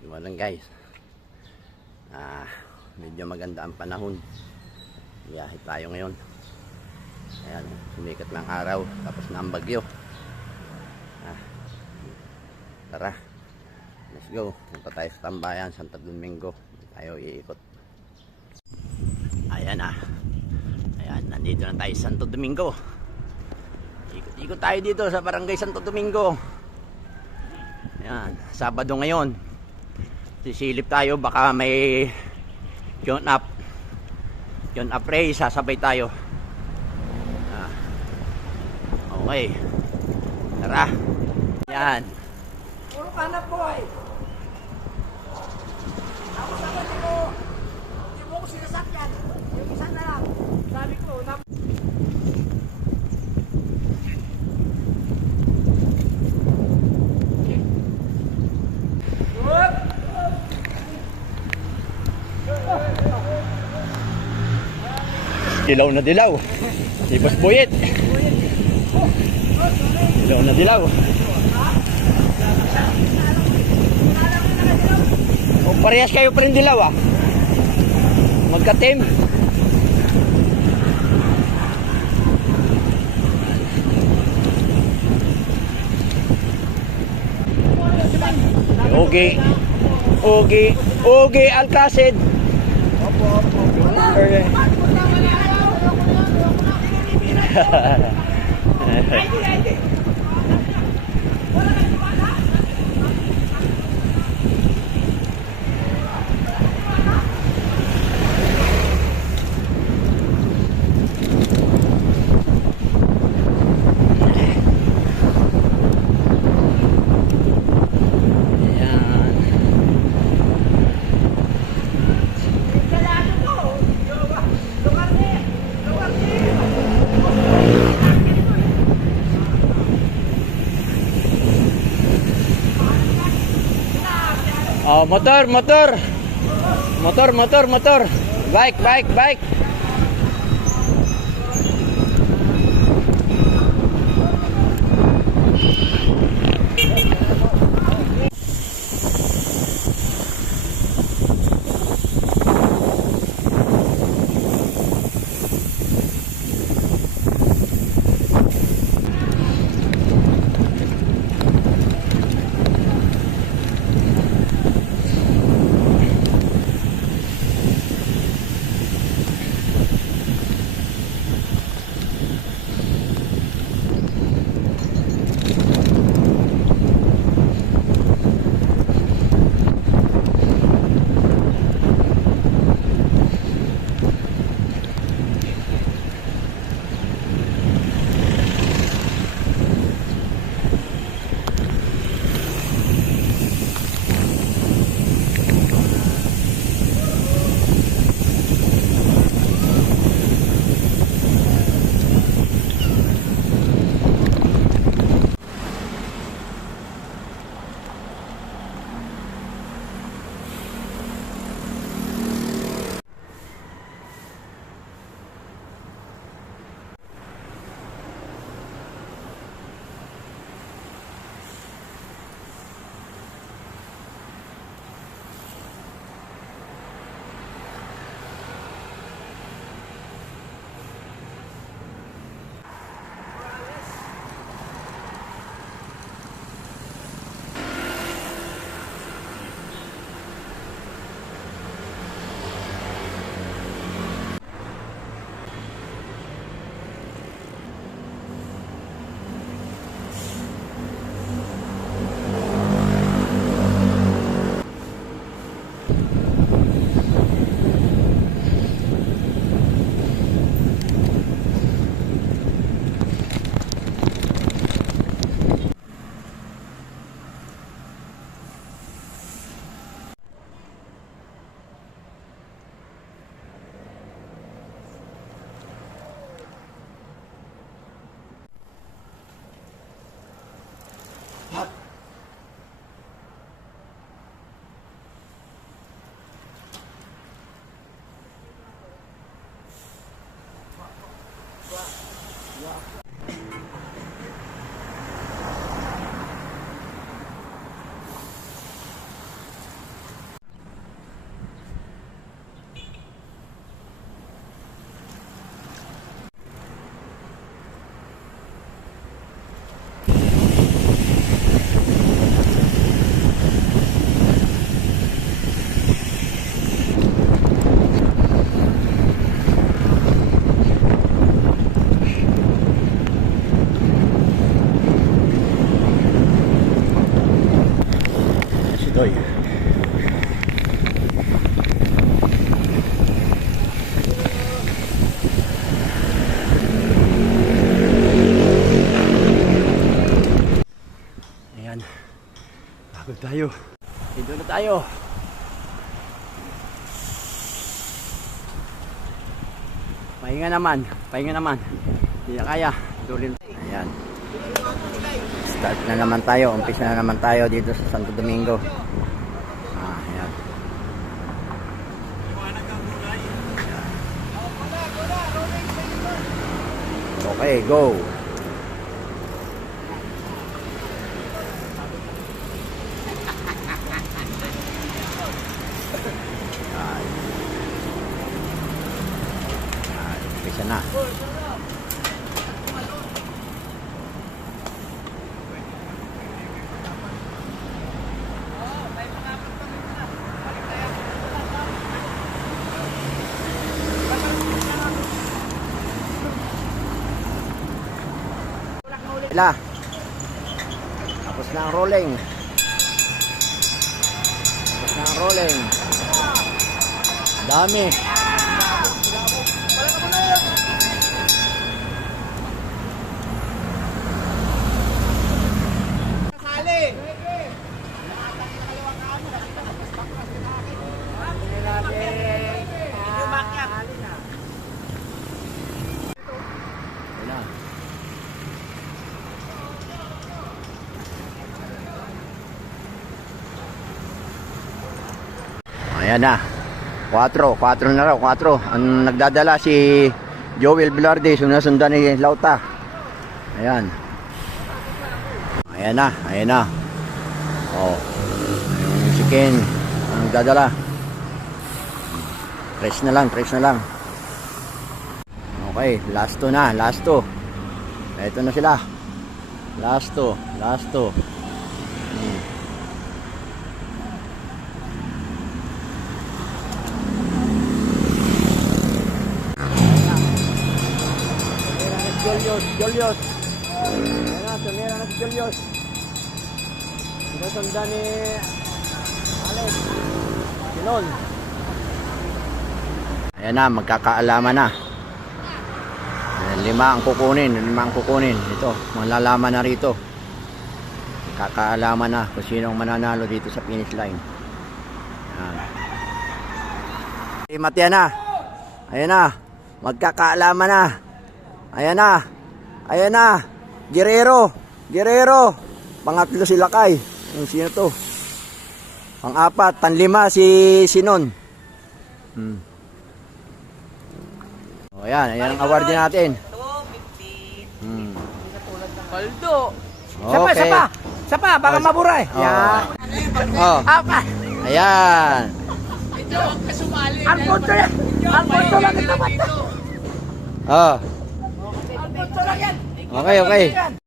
Good morning guys. Medyo maganda ang panahon. Biyahe tayo ngayon. Ayan, sumikat ng araw. Tapos na ang bagyo. Tara. Let's go. Punta tayo sa tambayan, Santo Domingo. Tayo iikot. Ayan na. Ayan, nandito na tayo sa Santo Domingo. Ikot-ikot tayo dito sa Barangay Santo Domingo. Ayan, Sabado ngayon. Sisilip tayo, baka may John up Ray, sasabay tayo. Okay. Tara. Ayan. Puro kanap boy. Ako sabi ko, hindi mo ko sinasakyan. Yung isa na lang. Sabi ko, Dilaw na dilaw. Si Boss Boyet. Dilaw na dilaw. O parehas kayo pa rin dilaw Magka-team. Okay, Alcacid. Oh, motor. Bike. Pistoy. Ayan. Pagod tayo. Dito na tayo. Pahinga naman. Pahinga naman. Hindi na kaya. Tuloy. Ayan. Start na naman tayo. Umpisa na naman tayo dito sa Santo Domingo. Ayan. Okay, go. Umpisa na. Ila. Tapos na ang rolling. Tapos na ang rolling. Dami. Ayan na. 4 na raw, 4. Ang nagdadala si Joel Velarde, sunasundan ni Lauta. Ayan. Ayan na. Oh. Yung si Ken ang nagdadala. Press na lang. Okay, last 2 na, last 2. Ito na sila. Last 2. Julius. Ayan na, tumira na si Julius. Sinusundan ni Alex. Sinon. Ayan na, magkakaalaman na. 5 ang kukunin. Ito, malalaman na rito. Magkakaalaman na kung sino ang mananalo dito sa finish line. Ayan. Matya na. Ayan na, magkakaalaman na. Ayan na. Guerrero. Pangatlo si Lakay. Sino to? Pang-4, pang-5 si Sinon. O ayan ang award din natin. Paldo. Okay. Sapa, baka maburay. Yan. Apa. Ayan. Ang punto yan. Ang punto lang ito. Oh. Ang punto lang yan. Okay.